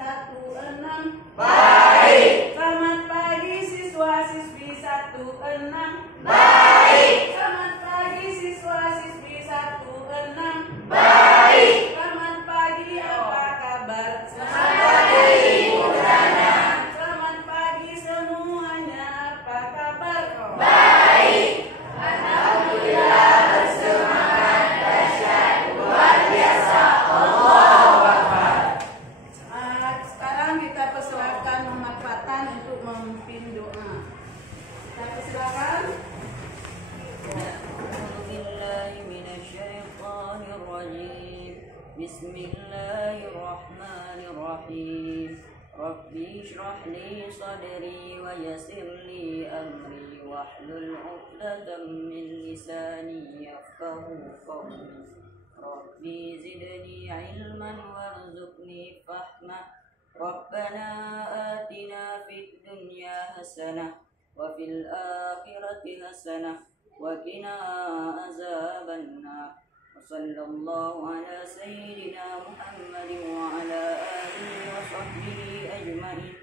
16. Baik. Selamat pagi siswa-siswi 16. Baik. Selamat pagi siswa-siswi 16. Baik. Selamat pagi, apa kabar? Selamat pagi, Bu Nana. Selamat pagi semuanya, apa kabar? Baik. Alhamdulillah, bersemangat, dahsyat, luar biasa. Allahu Akbar. Sekarang kita persilakan Muhammad Fatan untuk memimpin doa. Kita persilakan. Bismillahirrahmanirrahim. Rabbi shrah li sadri wa yassir li amri wahlul 'uqdatam min lisani yafqahu qawli. Rabbi zidni ilman warzuqni fahma. Rabbana atina fid dunya hasanah wa fil akhirati hasanah wa qina azabannar. Sallallahu ala sayyidina Muhammadin wa ala alihi wa sahbihi ajma'in.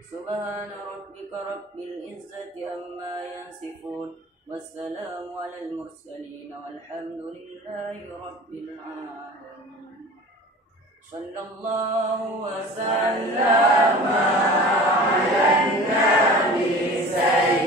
Subhana rabbika rabbil izzati amma yasifun. Wassalamu alal mursalin walhamdulillahi rabbil alamin. Sallallahu wa sallama ala nabi sayyidina